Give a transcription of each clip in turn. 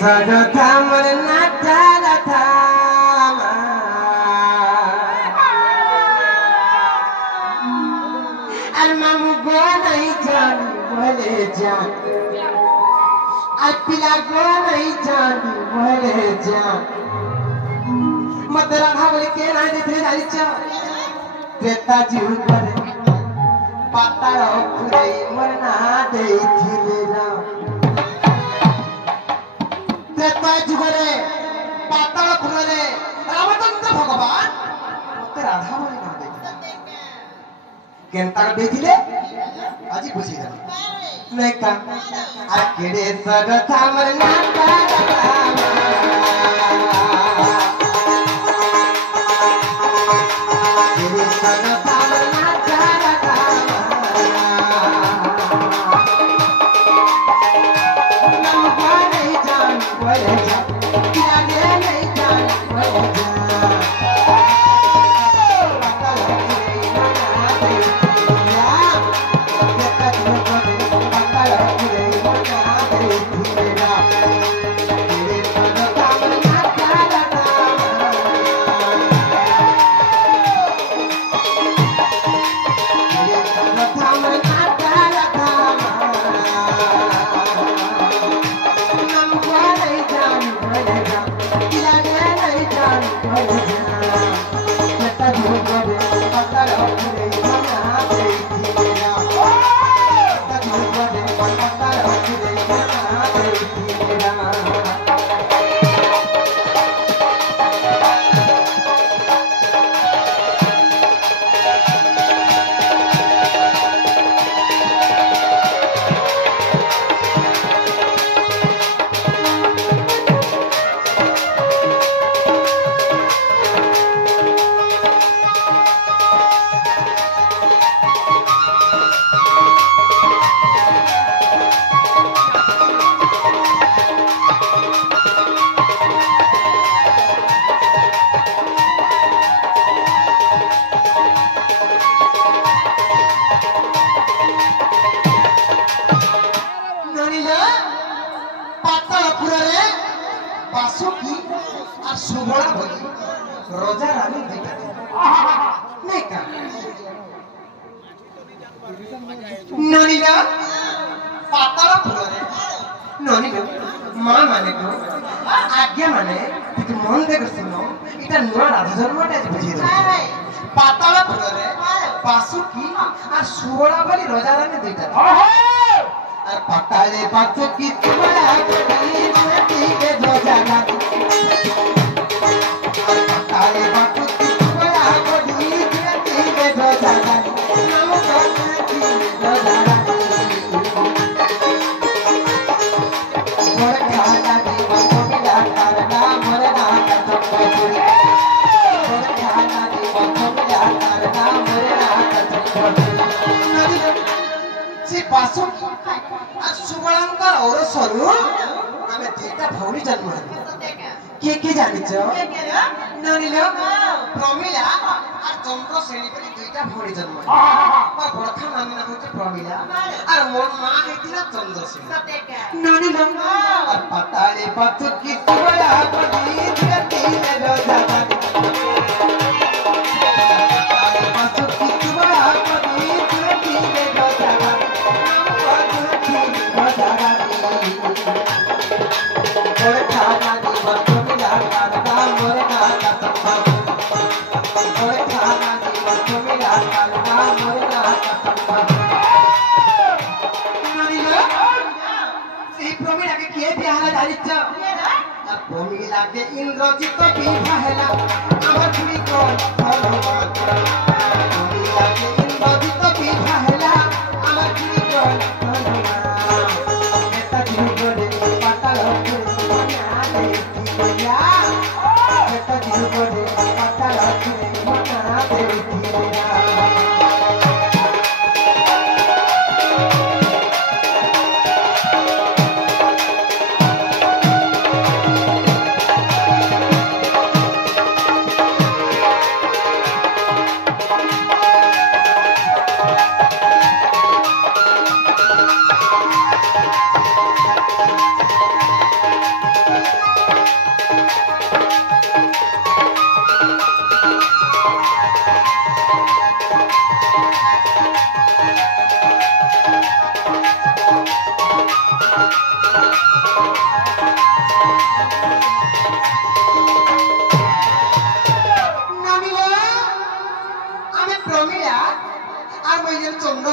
sado thamar natala thama al mamu go nahi jaan bole jaan al pila go nahi jaan bole jaan mad radha bole ke na de janicha treta jiu pare patar phurei marna deithile na Treta जुगरे पाताल फुलरे रामचंद्र भगवान मते राधा बने ना देखि केनता देखिले आजि बुझी गली नै का आ केडे सग थामर नाता केडे सग थामर नाता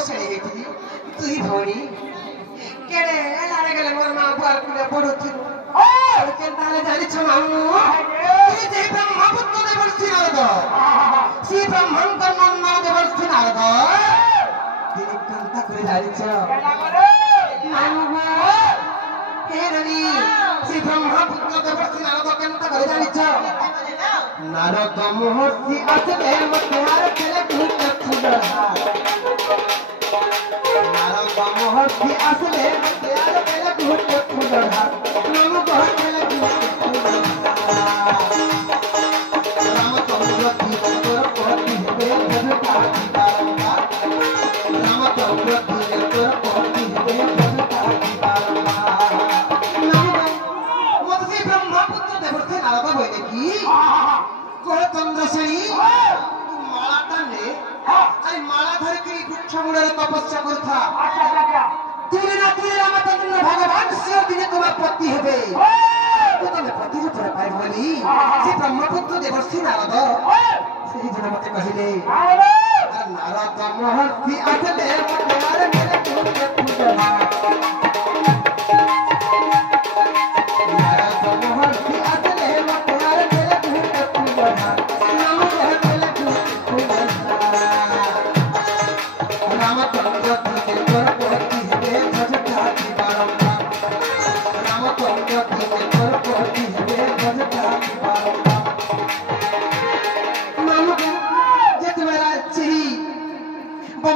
तुही भौणी केड़े लारे गले मोर मां बार कुले पडुथि केंताले जानि छ मामु तुही जे ब्रह्मा पुत्र देवर्षि नारद सी ब्रह्मांकर नन्ना देवर्षि नारद तिनी कांता करे जानि छ मामु हेरनी सी ब्रह्मा पुत्र देवर्षि नारद कांता करे जानि छ नारद महर्षि असले मतार केले भूत फुलहा महर्षि असले मतार केले भूत फुलहा नाम बहुत केले भूत फुलहा राम चंद्र धीर कोति हे भजता दीवारंगा राम चंद्र धीर कोति हे भजता दीवारंगा नाम मत्स्य ब्रह्मा पुत्र देवर्षि नारद बोले की चंद्रसेनी मालाटा ने आई माला धर के वृक्ष मूल तपस्या करथा दिन रात रामचंद्र भगवान से दिन तुम पति हेबे तो तुम पति रूप रे पाइ बोली से ब्रह्मपुत्र देवर्षि नारद सेही दिन मते कहिले नारद महर्षि असले मतार मेरे भूत फुलहा नारद महर्षि असले मतार मेरे भूत फुलहा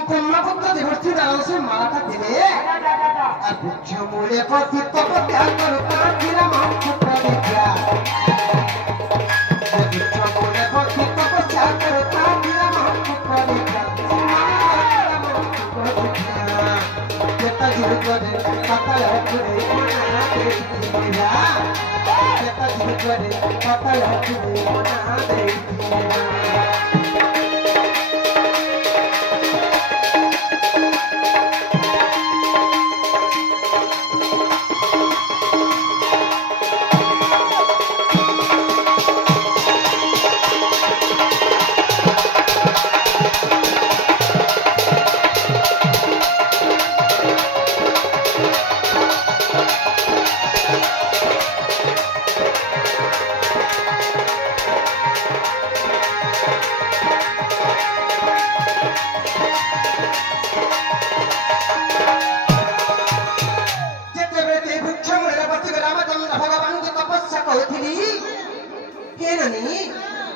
ब्रह्मपुत्र देवर्षि नारद से मालाटा दिले और वृक्ष मूले पति तपस्या करता फिर मां प्रविद्या वृक्ष मूले पति तपस्या करता फिर मां प्रविद्या जेता जीव करे पता करे मना देखिया जेता जीव करे पता करे मना देखिया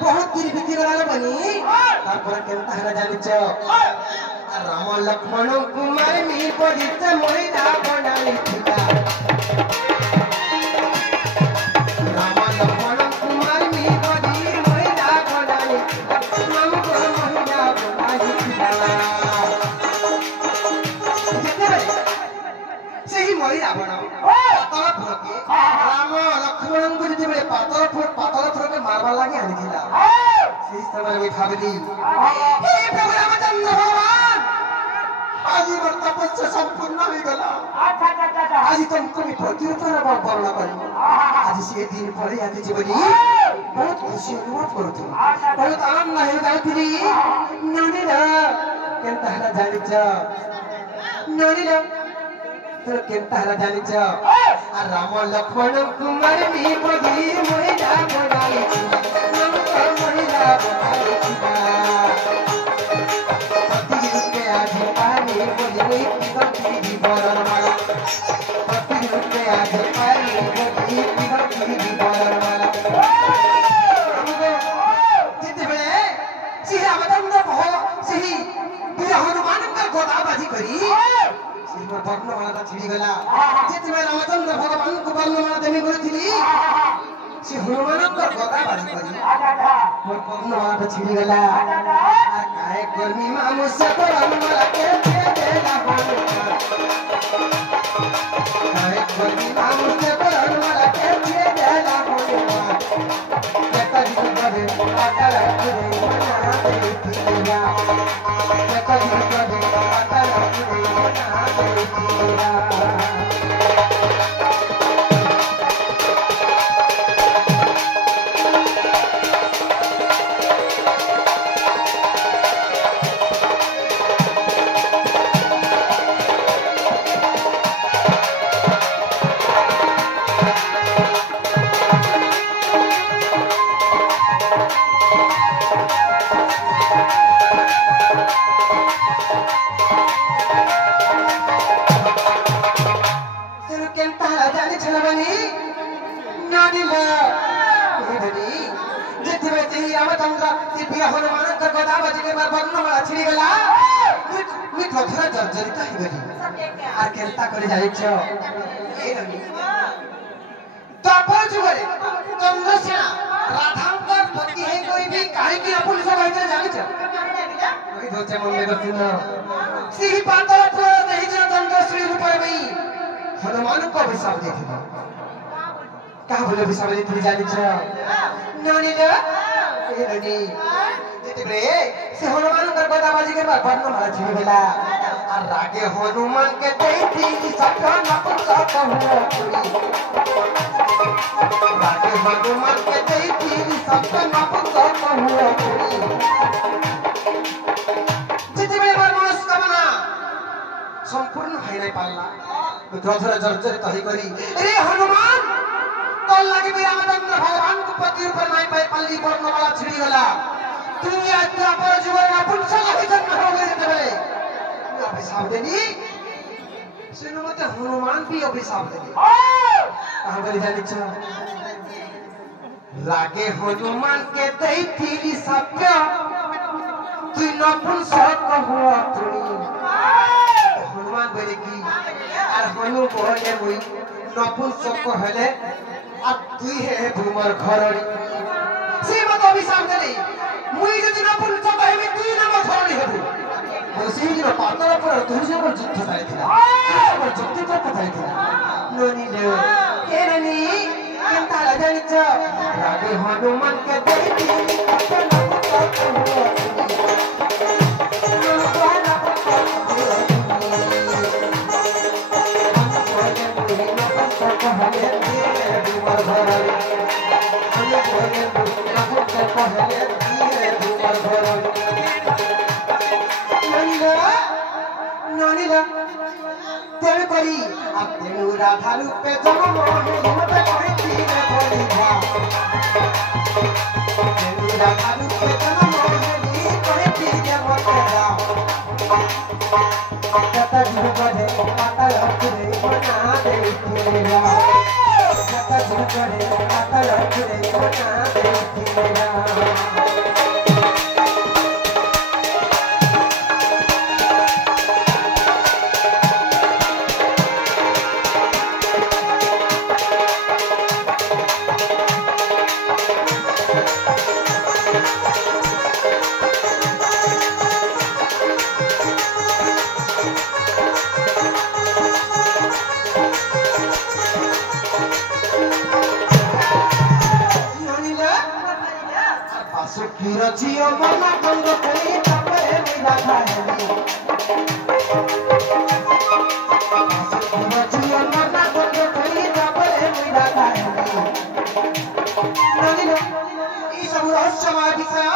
बहुत दूर बीती गला बनी तापर केनता हरा जानि छ राम लक्ष्मण कुमार मी परित मोहिना बनाई थिला राम लक्ष्मण कुमार मी परि मोहिना बनाई नाम को मोहिना बनाई थिला जेते सेही मोहि रावण पातल फुरके राम लक्ष्मण को जेते पातल फुर के मारवा लागे आनी थिला इस समय में भावली हे प्रभु रामचंद्र भगवान आज मोर तपस्या संपूर्ण हो गला आज तुमको भी प्रत्युत्तर वर्णन करी आज से दिन पड़े आते जीवनी बहुत खुशी अनुभव करथु बहुत आनंद हो जाउथली ननिला केनता हरा जानि छ ननिला तो केनता हरा जानि छ आ राम लक्ष्मण कुमार मी पगी मोहिना बनाई नाम को मोहिना बनाई पति रुपे आज पानी बोली पति बरन माला पति रुपे आज पानी बोली पति बरन माला जिते बेले से रामचंद्र भगवान सेही वीर हनुमान का गोदा बाजी करी वर्णमाला छिड़ी गला जेते रामचंद्र भगवान को वर्णमाला देमी करथिली से हनुमान को गदा बारी करी मोर वर्णमाला छिड़ी गला आ काहे कर्मी मामु से तो वर्णमाला के देला काहे कर्मी मामु से तो वर्णमाला के देला जेता जी करे आकाल करे मना देखिया जेता जी करे आकाल करे मना देखिया नानिला एबडी जेतिबे तेही रामचंद्र दिव्य हनुमान का गदा बजके वर्णमाला छिड़ी गला मी कथरा जर्जरित ही गली আর কেলতা করে যাইছ এই রঙি তারপর যুগরে চন্দ্রসেনা রাধাঙ্কর পতি হে কইবি কাই কি পুলিশ বাহিনী জানিছ ওই দোচে মনে করছিন সেই পাতল পুরো দেহি দিন চন্দ্রশ্রী রূপে বই হনুমান কো অভিশাপ দিছিল কাহা বলে অভিশাপ দিছিল জানিছ নানিলা এই রঙি যেতে সে হনুমান কর গদা বাজিকে বর্ণমালা ছিড়ে গেলা আর রাগে হনুমান के देखी सकन पुस्तक हुआ चुरी रागे हनुमान के देखी सकन पुस्तक हुआ चुरी जितबे मनोस्कामना संपूर्ण होई नै पाला क्रोधर जर्जरित होई करी ए हनुमान कल लागि भी रामचंद्र भगवान को पति ऊपर नै पाई पल्ली वर्णमाला छिड़ी गला तू आज पर जीवन पुरुष लागि जन्म हो गए तबे अभिशाप देनी सुनो मत हनुमान भी अभिशाप देनी कहां गली जानी छ रागे हनुमान के दई थी सत्य तू नपुंसक हुआ तुनी हनुमान बोले की और हनु बोले मुई नपुंसक हेले अब तू है भूमर घरड़ी से मत अभिशाप देनी मुई जदी नपुंसक हेबी तू न मत घरड़ी हेबू সেই দিন পাতার পর তুলসী উপর যুদ্ধ চাইছিলাম উপর যুদ্ধ করতে চাইছিলাম ননিলে কেরনি কেনতা জানিছ রাগে হনুমানকে দেখি तेरे करी अब तेनु राधा रूपे जन्म हिम्मत कहती रे परीक्षा तेनु राधा रूपे जन्म ही कहती रे मतेरा कता जुग करे कता लखरे बना दे तेरा कता जुग करे कता लखरे बना दे तेरा जियो मना कंग कई तपे मिला खाली जियो मना कंग कई तपे मिला खाली नानी ई सब रहस्यमय विषय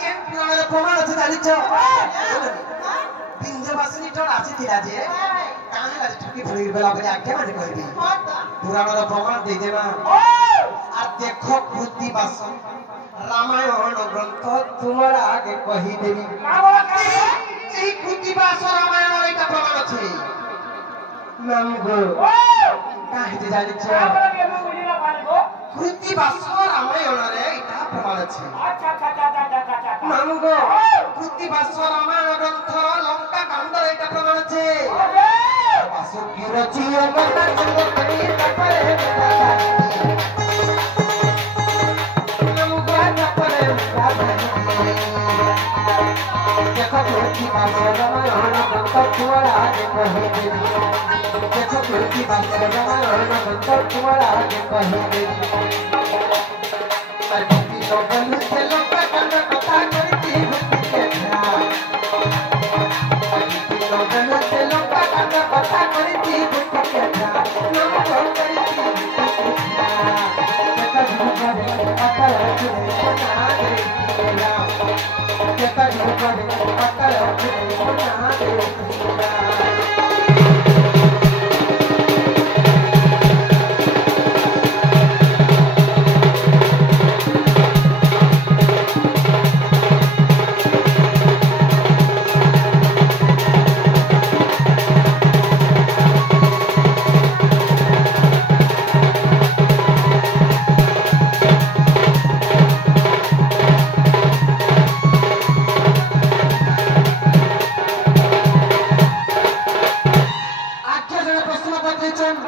केन पुराणर प्रमाण अछि जानिछ पिंजबासनी टोड आसीथिला जे काहे लाज ठकी फुली बेला बले आके माने कहबी पुराणर प्रमाण दे देबा आ देखो कृति बासन रामायण ग्रंथ तुम्हारा आगे कही देवी এই কৃতিবাস রামায়ণ এটা প্রমাণ আছে নাম গো কাহিতে জানিছ কৃতিবাস রামায়ণ রে এটা প্রমাণ আছে আচ্ছা নাম গো কৃতিবাস রামায়ণ গ্রন্থ লঙ্কা কাণ্ড এটা প্রমাণ আছে বাসুকি রচিও মনা চন্দ্র করি তারপরে देखो की बात रामायण ग्रंथ तुम्हारा आगे कही देवी देखो की बात रामायण ग्रंथ तुम्हारा आगे कही देवी अति लोगन से लोग कंड कथा करती भक्ति के ध्यान अति लोगन से लोग कंड कथा करती भक्ति के ध्यान नाम करती भक्ति के ध्यान देखो करे अकल रे बना दे तेरा देखो करे अकल रे बना दे तेरा